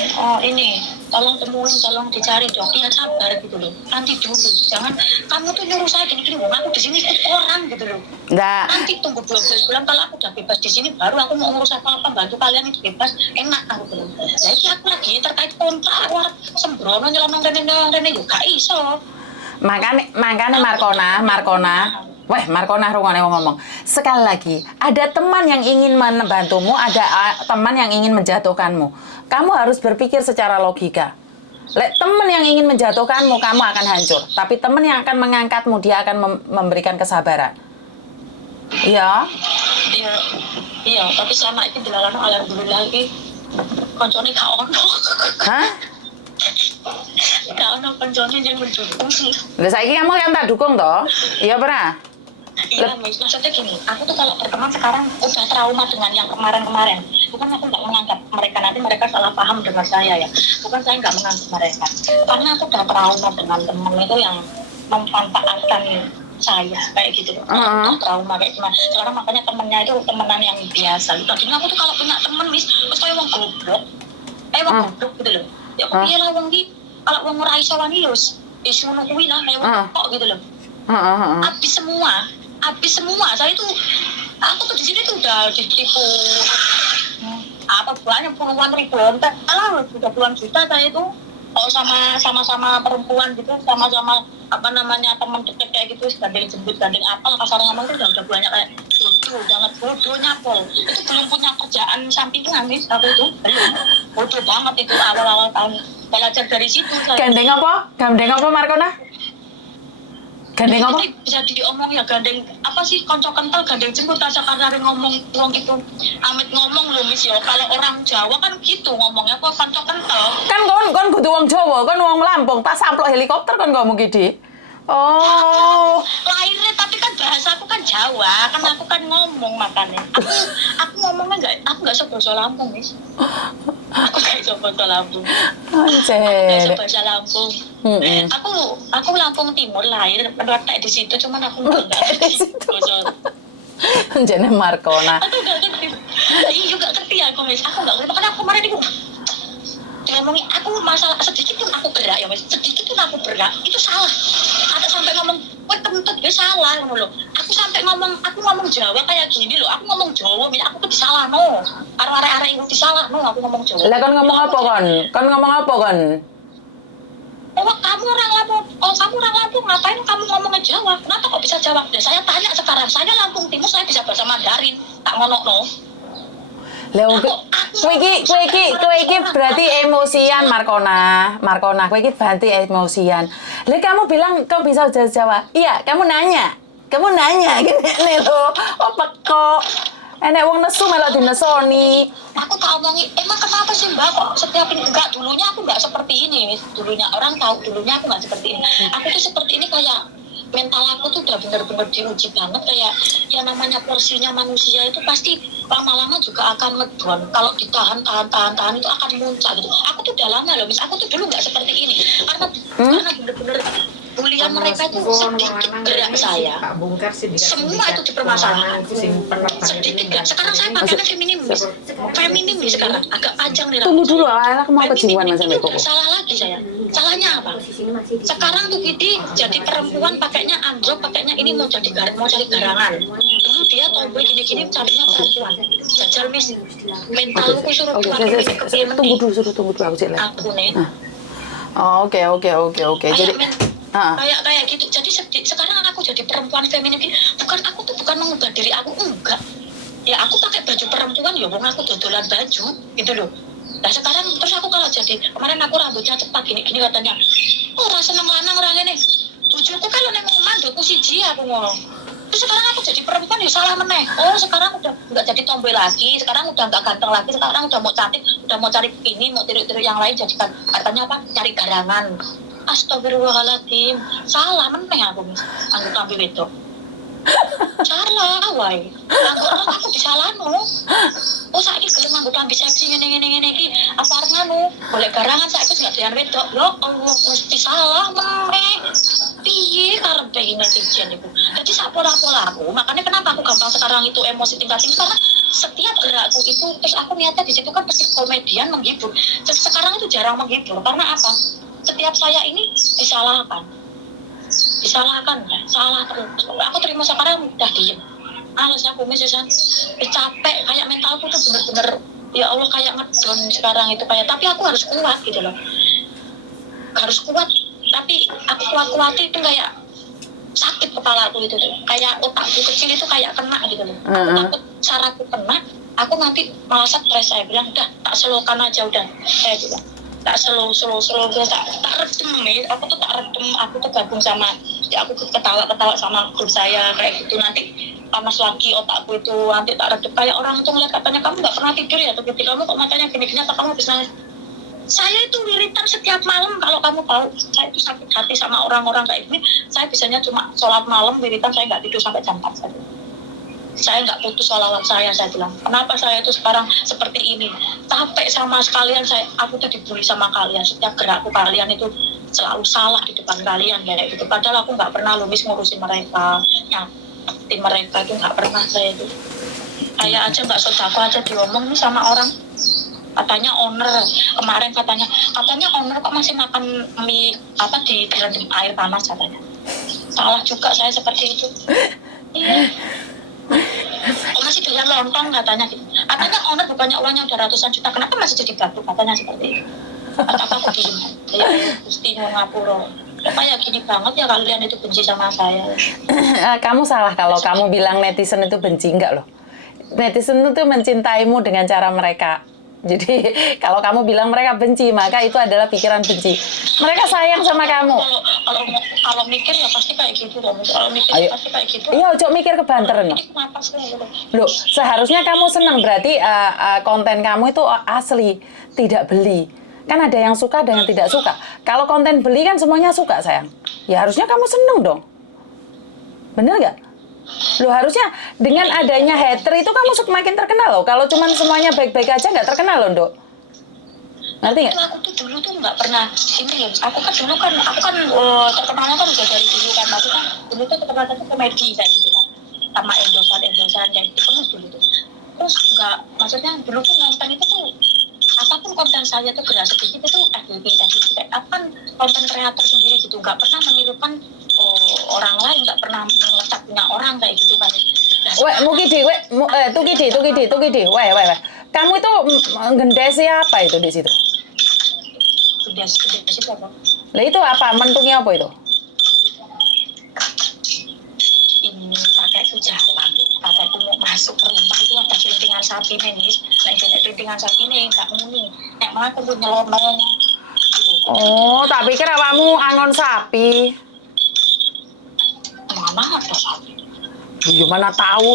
tolong temuin, tolong dicari dong. Iya sabar gitu loh, nanti dulu, jangan kamu tuh nyuruh saya gini-gini, aku di sini ikut orang gitu loh. Nggak. Nanti tunggu 12 bulan kalau aku udah bebas di sini, baru aku mau ngurus apa-apa, bantu kalian itu bebas, enak aku bilang. Jadi aku lagi terkait kontrak, sembrono nyelonong rene yuk gak iso. Makanya Markona rungokne ngomong. Sekali lagi, ada teman yang ingin membantumu, ada teman yang ingin menjatuhkanmu. Kamu harus berpikir secara logika. Lek teman yang ingin menjatuhkanmu, kamu akan hancur. Tapi teman yang akan mengangkatmu, dia akan memberikan kesabaran. Iya. Iya, tapi selama itu dilalano alhamdulillah iki koncone gak ono. Hah? Gak ono koncone yang mendukung sih. Lah saiki kamu kan tak dukung toh? Iya pernah? Iya, maksudnya gini, aku tuh kalau berteman sekarang udah trauma dengan yang kemarin-kemarin. Bukan aku nggak menganggap mereka, nanti mereka salah paham dengan saya ya. Bukan saya nggak menganggap mereka. Karena aku udah trauma dengan temen itu yang memanfaatkan saya kayak gitu loh. Udah trauma kayak gimana. Sekarang makanya temennya itu temenan yang biasa. Tadinya aku tuh kalau punya temen terus kayak wong goblok. Wong goblok gitu loh. Ya aku piye lah wong iki kalau wong ora iso wani isu ngono kuwi lah kayak kok gitu loh. Habis semua saya tuh aku tuh di sini tuh udah ditipu apa banyak puluhan ribu lah sudah puluhan juta saya itu sama perempuan gitu sama apa namanya teman deket kayak gitu gandeng jemput gandeng apa kasarnya ngomong itu udah banyak kayak bodoh banget bodohnya pol itu belum punya kerjaan sampingan nih aku itu belum bodoh banget itu awal-awal tahun belajar dari situ saya. Gandeng apa Markona? Gandeng apa? Bisa diomong ya gandeng apa sih konco kental gandeng jemput aja karena ngomong uang itu amit ngomong loh mis yo kalau orang Jawa kan gitu ngomongnya kok konco kental Kan kon kudu wong Jawa, kon wong Lampung, pas amplok helikopter kon ngomong gini. Oh. Lahirnya tapi kan bahasa aku kan Jawa kan aku kan ngomong makanya aku ngomongnya aku nggak sebahasa Lampung mis aku nggak sebahasa Lampung Anjir. bahasa Lampung aku Lampung Timur lahir letak di situ cuman aku nggak ngerti Jenenge Markona. aku nggak ngerti juga ngerti aku mis aku nggak ngerti makanya aku kemarin ibu ngomongin aku masalah sedikit pun aku gerak ya mis sedikit pun aku gerak itu salah ada sampai ngomong wah kentut dia salah loh aku sampai ngomong Jawa kayak gini loh aku ngomong Jawa mis aku tuh disalah no arek-arek itu disalah no aku ngomong Jawa Lah kon ngomong apa kon? Kon ngomong apa kon? oh kamu orang Lampung ngapain kamu ngomongnya Jawa kenapa kok bisa Jawa dan saya tanya sekarang saya Lampung Timur saya bisa bahasa Mandarin tak ngono no Lah kowe iki berarti emosian Markona, kowe iki berarti emosian. Lah kamu bilang kau bisa bahasa Jawa? Iya, kamu nanya gini lho. Apa kok enek wong nesu melok dinesoni. Aku tak omongi, emang kenapa sih mbak kok setiap ini enggak dulunya aku enggak seperti ini dulunya orang tahu dulunya aku enggak seperti ini aku tuh seperti ini kayak mental aku tuh udah bener-bener diuji banget kayak yang namanya porsinya manusia itu pasti lama-lama juga akan ngedon kalau ditahan itu akan muncul gitu aku tuh udah lama loh mis aku tuh dulu nggak seperti ini karena bener-bener bulian mereka itu sedikit gerak saya semua itu dipermasalahkan sedikit gerak sekarang saya pakainya feminim sekarang agak panjang nih Tunggu dulu, aku mau kejiwan Mas Mbak Koko. salah lagi saya salahnya apa sekarang tuh Giti jadi perempuan pakainya androk pakainya ini mau cari garangan dulu dia tomboy gini-gini carinya perempuan jajal mis mentalku suruh Tunggu dulu aku cek lagi. aku nih Oke. Jadi kayak gitu jadi sekarang aku jadi perempuan feminim bukan aku tuh bukan mengubah diri aku enggak ya aku pakai baju perempuan ya wong aku dodolan baju gitu loh nah sekarang terus aku kalau jadi kemarin aku rambutnya cepat gini katanya ora seneng lanang ora ngene bojoku kalau nang omah ndokku siji aku ngomong terus sekarang aku jadi perempuan ya salah meneh sekarang udah nggak jadi tomboy lagi sekarang udah nggak ganteng lagi sekarang udah mau cantik udah mau cari ini mau tiru-tiru yang lain jadi katanya apa cari garangan astagfirullahaladzim salah meneh aku ambil itu salah wae aku disalahno saiki gelem nganggo klambi seksi ngene iki apa arep boleh garangan saiki gak doyan wedok yo Allah mesti salah meneh piye karepe netizen iku dadi sak pola-pola aku makanya kenapa aku gampang sekarang itu emosi tingkat tinggi karena setiap gerakku itu terus aku niatnya di situ kan pasti komedian menghibur sekarang itu jarang menghibur karena apa setiap saya ini disalahkan ya salah terus aku terima sekarang udah diem males aku misalnya capek kayak mentalku tuh bener-bener ya Allah kayak ngedon sekarang itu kayak tapi aku harus kuat gitu loh harus kuat tapi aku kuat itu kayak sakit kepala aku itu tuh kayak otakku kecil itu kayak kena gitu loh aku takut sarafku kena aku nanti malah stres saya bilang udah tak selokan aja udah saya bilang tak slow tak redem nih aku tuh tak redem aku tuh gabung sama ya aku ketawa sama grup saya kayak gitu nanti panas lagi otakku itu nanti tak redem kayak orang tuh ngeliat katanya kamu nggak pernah tidur ya tapi kamu kok matanya gini-gini apa kamu habis nangis saya itu wiritan setiap malam kalau kamu tahu saya itu sakit hati sama orang-orang kayak gini saya bisanya cuma sholat malam wiritan saya nggak tidur sampai jam 4 saja saya nggak putus sholawat saya bilang kenapa saya itu sekarang seperti ini capek sama sekalian aku tuh dibully sama kalian setiap gerakku kalian itu selalu salah di depan kalian kayak gitu padahal aku nggak pernah lumis ngurusin mereka nyakitin mereka itu nggak pernah saya itu kayak aja nggak sodako aja diomong nih sama orang Katanya owner kemarin katanya owner kok masih makan mie apa di direndam air panas katanya. Salah juga saya seperti itu. Iya. Kok masih doyan lontong katanya gitu. Katanya owner bukannya uangnya udah ratusan juta, kenapa masih jadi batu katanya seperti itu. Kata aku diem. Ya Gusti mau ngapura. Apa ya gini banget ya kalian itu benci sama saya. Kamu salah kalau kamu bilang netizen itu benci, enggak loh. Netizen itu mencintaimu dengan cara mereka. Jadi kalau kamu bilang mereka benci, maka itu adalah pikiran benci. Mereka sayang sama kamu. Kalau mikir ya pasti kayak gitu dong. Kalau mikir Ayo. pasti kayak gitu. Iya, ojo mikir kebanteran loh. Ini kenapa sih gitu? Loh, seharusnya kamu senang, berarti konten kamu itu asli, tidak beli. Kan ada yang suka, ada yang tidak suka. Kalau konten beli kan semuanya suka, sayang. Ya harusnya kamu seneng dong. Bener nggak? Loh, harusnya dengan adanya hater itu kamu semakin terkenal loh. Kalau cuman semuanya baik-baik aja nggak terkenal loh, Dok. Ngerti nggak? Itu aku tuh dulu tuh nggak pernah ini loh. Aku kan dulu kan terkenalnya kan udah dari dulu kan. Maksudnya dulu tuh terkenalnya tuh komedi kayak gitu kan. Sama endosan kayak gitu terus dulu tuh. Terus nggak, maksudnya dulu tuh nonton itu tuh apapun konten saya tuh gerak sedikit itu FYP kayak apa kan konten kreator sendiri gitu, nggak pernah menirukan orang lain, nggak pernah meletak punya orang kayak gitu kan. Weh, Tuki di. Weh. Kamu itu ngendes siapa itu di situ? Gede situ apa? Lah itu apa? Mentungnya apa itu? Ini kakekku jalan, kakekku mau masuk ke rumah itu ada kelintingan sapi nih, nah jenis kelintingan sapi nih nggak muni, nek malah aku nyelonong. Oh, tak pikir awakmu angon sapi. Mana ada sapi? Ya mana tahu,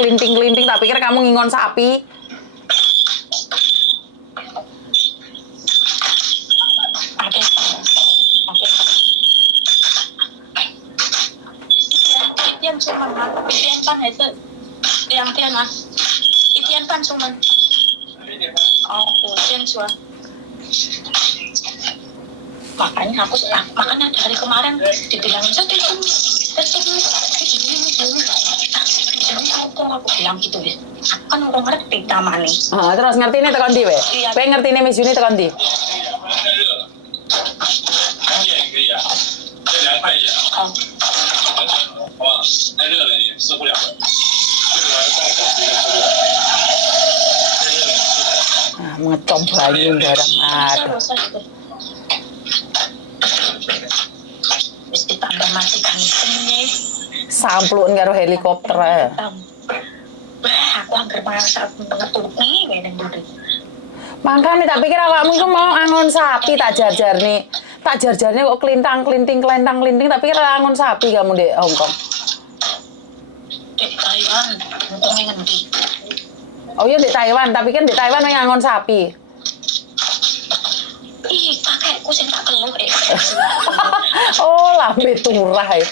kelinting-kelinting, tak pikir kamu ngingon sapi. Ada. Itian cuman, itian pan itu yang tian ah, itian pan cuman. Oh, itian cua. Makanya dari kemarin dibilangin aku bilang gitu ya. Aku kan orang ngerti tamane. Oh, terus ngerti nih tekan di, weh. Iya. Weh ngerti nih Miss Juni tekan di. 也可以啊，这凉快一点啊，好，好吧？太热了也受不了了，这个还放手机吃不了，太热了吃不了。 Ngecom banyu barang ada. Bosan gitu. Wis ditambah mati gantengnya. Samplukan karo helikopter ae. Aku hampir merasa mengetuk nih kayak bodoh. Makanya tak pikir awakmu itu mau angon sapi tak jar-jarne. Tak jar-jarne kok kelintang-kelinting, tak pikir angon sapi kamu di Hong Kong. Di Taiwan, ngomongnya ngendi. Oh iya di Taiwan, tapi kan di Taiwan yang angon sapi. Ih, kakekku sing tak keluh Oh, lambe turah ya.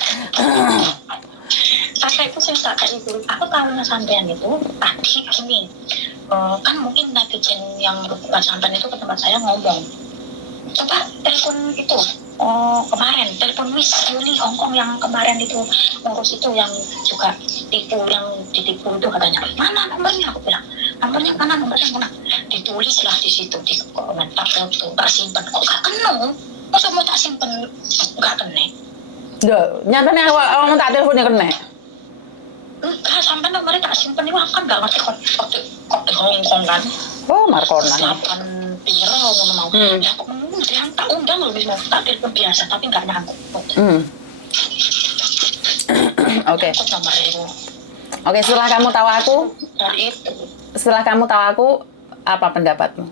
Kakekku sing tak kayak gitu. Aku tahu sampean itu tadi gini. Kan mungkin netizen yang bukan sampean itu ke tempat saya ngomong. Coba telepon itu. Kemarin telepon Miss Yuli Hongkong yang kemarin itu ngurus itu yang juga yang ditipu itu katanya. Mana nomornya? Aku bilang nomornya mana, ditulis lah di situ di komentar foto, tak simpen kok gak kena. Masa mau tak simpen gak kena? Duh, nyatanya awak tak teleponnya kena. Enggak, sampai nomornya tak simpen itu aku kan gak ngerti kok di Hongkong kan. Oh, Markona. 8 piro ngono mau. Ya aku ngundang, tak undang lebih mau tak telepon biasa tapi gak nyangkut. Oke. Aku nomor itu. Oke, setelah kamu tahu aku, Dari itu apa pendapatmu?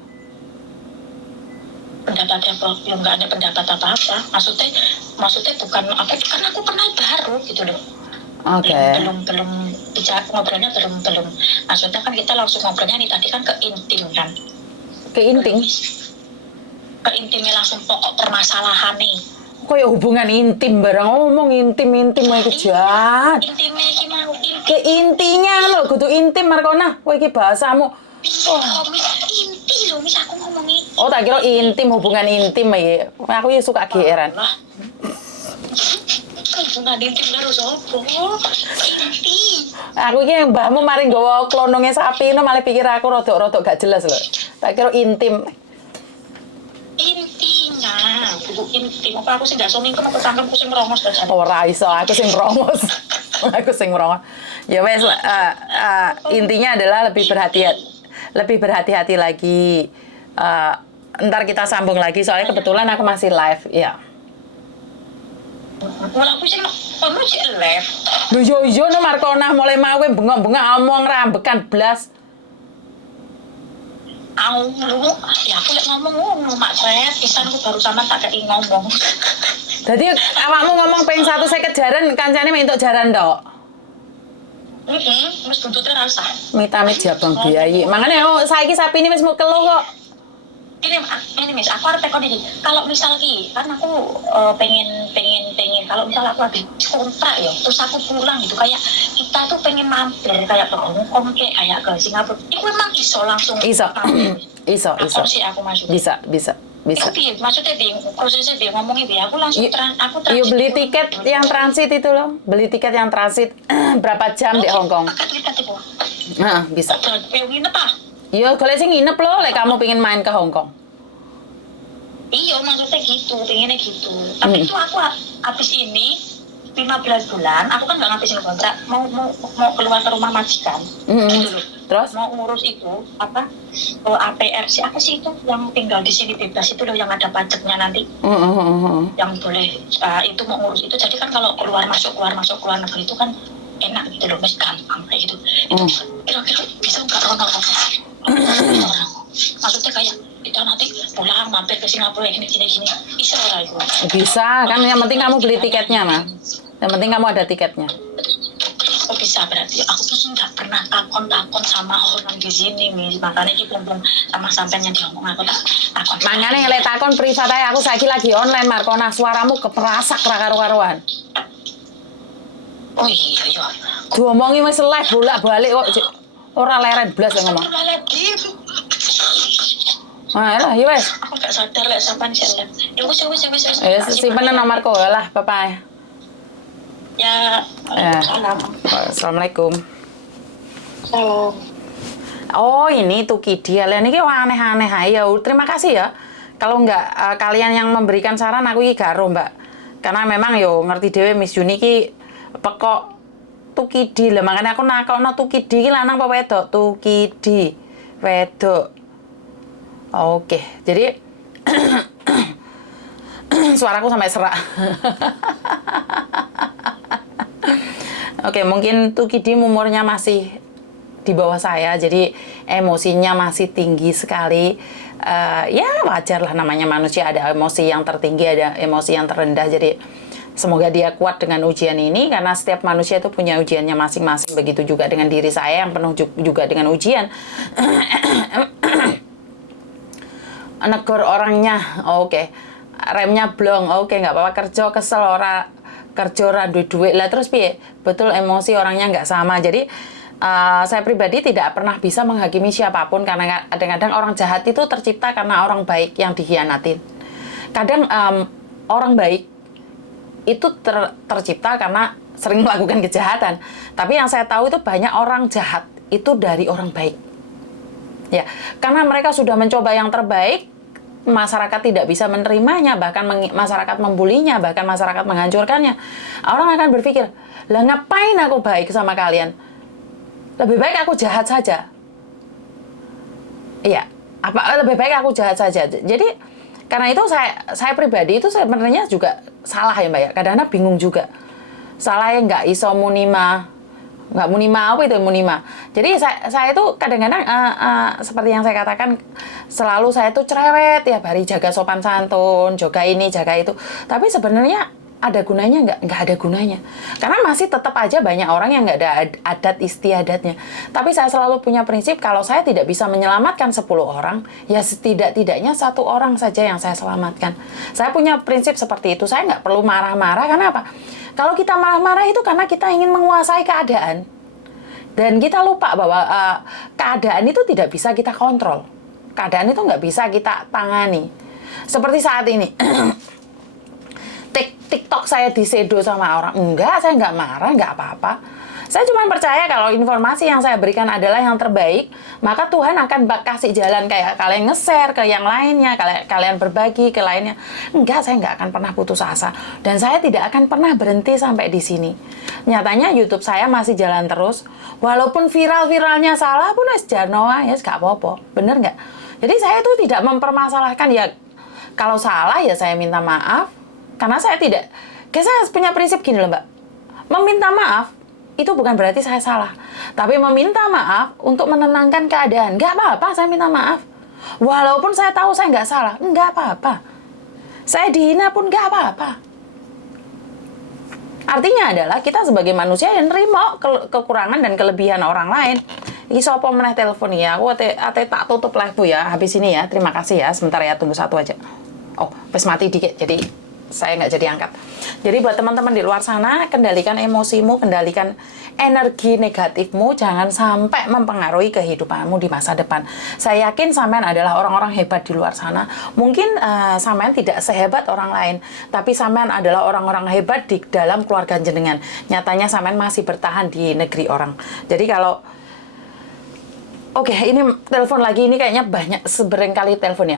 pendapatnya belum nggak ada pendapat apa-apa. Maksudnya bukan apa, kan aku kenal baru gitu loh. Oke. Belum bicara ngobrolnya belum. Maksudnya kan kita langsung ngobrolnya nih tadi kan ke intim kan. Ke inting? Ke intimnya langsung pokok permasalahan nih. Kayak hubungan intim barang ngomong intim wae jahat. Intimnya iki mau intim. Ke intinya lho, kudu intim Markona. Kowe iki bahasamu. Inti loh, mis aku ngomongin. Oh, tak kira intim, hubungan intim ya. Aku ya suka geeran. Lah. Hubungan intim karo sopo? Inti. Aku iki yang mbahmu maring nggawa klononge sapi, no malah pikir aku rodok-rodok gak jelas lho. Tak kira intim. Intinya, kudu intim. Apa aku sih nggak soming aku cangkemku sing merongos dan Ora iso, aku sing merongos. Aku sing merongos. Ya wes, intinya adalah lebih berhati-hati lagi. Ntar kita sambung lagi soalnya kebetulan aku masih live, ya. Malah aku sih kamu sih left. Lho yo no Markona mulai mau kowe bengok-bengok omong rambekan blas. Lu, ya aku lek ngomong ngono mak saya pisan aku baru sama tak kei ngomong. Dadi awakmu ngomong ping 150 jaran kancane mek entuk jaran tok. Wis buntute rasa. Mitamit jabang biayi. Makane saiki sapine wis mau keluh kok. Ini mis, aku harus tekon ini. Kalau misal ki, kan aku pengen. Kalau misal aku habis kontrak ya, terus aku pulang gitu kayak kita tuh pengen mampir kayak ke Hong Kong kayak ke Singapura. Itu memang iso langsung. Iso. mampir. Iso. Apa sih aku masuk? Bisa. Itu piye? Maksudnya bingung, prosesnya bingung ngomongnya bingung. Aku langsung aku Yuk beli tiket yang transit itu loh. Beli tiket yang transit berapa jam di Hong Kong. Paket itu. Nah, bisa. Yang nginep ah? Iya, golek sing nginep loh, lek kamu pengen main ke Hong Kong. Iya, maksudnya gitu, pengennya gitu. Tapi itu aku habis ini 15 bulan, aku kan nggak ngabisin kontrak, mau keluar ke rumah majikan. Dulu. Terus? Mau ngurus itu apa? APR sih apa sih itu yang tinggal di sini bebas itu loh yang ada pajaknya nanti. Yang boleh itu mau ngurus itu. Jadi kan kalau keluar masuk keluar negeri itu kan enak gitu loh, mas gampang kayak gitu. Itu kira-kira bisa nggak Ronald? Maksudnya kayak kita nanti pulang mampir ke Singapura gini bisa lah itu. Bisa, kan yang penting kamu beli tiketnya mah. Yang penting kamu ada tiketnya. Oh bisa berarti aku tuh nggak pernah takon sama orang di sini nih, makanya kita belum sama sampean yang diomong aku takon. Makanya ngelek takon privat aja, aku saiki lagi online Markona, suaramu keperasak ra karo-karuan. Oh iya. Diomongi wis live bolak-balik kok ora leren blas yang ngomong. Lah, ya wes. Aku gak sadar lek sampean sih. Ya wis. Simpen nomorku lah, bye-bye. Ya. Salam. Assalamualaikum. Salam. Oh, ini Tukidi. Kalian ini aneh-aneh aja. Terima kasih ya. Kalau nggak kalian yang memberikan saran, aku ini garo, Mbak. Karena memang yo ngerti dewe Miss Yuni ki pekok Tukidi lah. Makanya aku nakokno Tukidi ki lanang apa wedok? Tukidi. Wedok. Oke, jadi suaraku sampai serak. Oke, mungkin Tukidi umurnya masih di bawah saya, jadi emosinya masih tinggi sekali. Ya wajar lah, namanya manusia, ada emosi yang tertinggi, ada emosi yang terendah. Jadi semoga dia kuat dengan ujian ini, karena setiap manusia itu punya ujiannya masing-masing. Begitu juga dengan diri saya yang penuh juga dengan ujian. Negor orangnya, oke. Remnya blong, oke, nggak apa-apa. Kerja kesel ora duit lah, terus piye? Betul, emosi orangnya nggak sama. Jadi saya pribadi tidak pernah bisa menghakimi siapapun, karena kadang-kadang orang jahat itu tercipta karena orang baik yang dikhianatin. Kadang orang baik itu tercipta karena sering melakukan kejahatan. Tapi yang saya tahu itu banyak orang jahat itu dari orang baik. Ya, karena mereka sudah mencoba yang terbaik, masyarakat tidak bisa menerimanya, bahkan masyarakat membulinya, bahkan masyarakat menghancurkannya. Orang akan berpikir, lah ngapain aku baik sama kalian? Lebih baik aku jahat saja. Iya, lebih baik aku jahat saja. Jadi karena itu saya pribadi itu sebenarnya juga salah ya Mbak ya. Kadang-kadang bingung juga. Salahnya nggak iso munima. Nggak munima apa itu munima. Jadi saya itu kadang-kadang seperti yang saya katakan, selalu saya itu cerewet ya, hari jaga sopan santun, jaga ini jaga itu, tapi sebenarnya ada gunanya nggak ada gunanya, karena masih tetap aja banyak orang yang nggak ada adat istiadatnya. Tapi saya selalu punya prinsip, kalau saya tidak bisa menyelamatkan 10 orang, ya setidak-tidaknya 1 orang saja yang saya selamatkan. Saya punya prinsip seperti itu. Saya nggak perlu marah-marah. Karena apa? Kalau kita marah-marah itu karena kita ingin menguasai keadaan. Dan kita lupa bahwa keadaan itu tidak bisa kita kontrol. Keadaan itu nggak bisa kita tangani. Seperti saat ini. TikTok saya disedo sama orang. Enggak, saya nggak marah, nggak apa-apa. Saya cuma percaya kalau informasi yang saya berikan adalah yang terbaik, maka Tuhan akan kasih jalan kayak kalian nge-share ke yang lainnya, kalian berbagi ke lainnya. Enggak, saya nggak akan pernah putus asa. Dan saya tidak akan pernah berhenti sampai di sini. Nyatanya YouTube saya masih jalan terus. Walaupun viral-viralnya salah pun es janoa, ya nggak apa-apa. Bener nggak? Jadi saya itu tidak mempermasalahkan, ya kalau salah ya saya minta maaf. Karena saya tidak, kayak saya punya prinsip gini loh Mbak. Meminta maaf itu bukan berarti saya salah. Tapi meminta maaf untuk menenangkan keadaan. Nggak apa-apa saya minta maaf. Walaupun saya tahu saya nggak salah. Nggak apa-apa. Saya dihina pun nggak apa-apa. Artinya adalah kita sebagai manusia yang nerima kekurangan dan kelebihan orang lain. Iki sopo meneh telepon ya. Aku ate tak tutup live ya habis ini ya. Terima kasih ya. Sebentar ya, tunggu satu aja. Oh, wes mati dikit. Jadi saya nggak jadi angkat. Jadi buat teman-teman di luar sana, kendalikan emosimu, kendalikan energi negatifmu, jangan sampai mempengaruhi kehidupanmu di masa depan. Saya yakin sampean adalah orang-orang hebat di luar sana. Mungkin sampean tidak sehebat orang lain, tapi sampean adalah orang-orang hebat di dalam keluarga jenengan. Nyatanya sampean masih bertahan di negeri orang. Jadi kalau Oke, ini telepon lagi, ini kayaknya banyak sebereng kali telepon ya.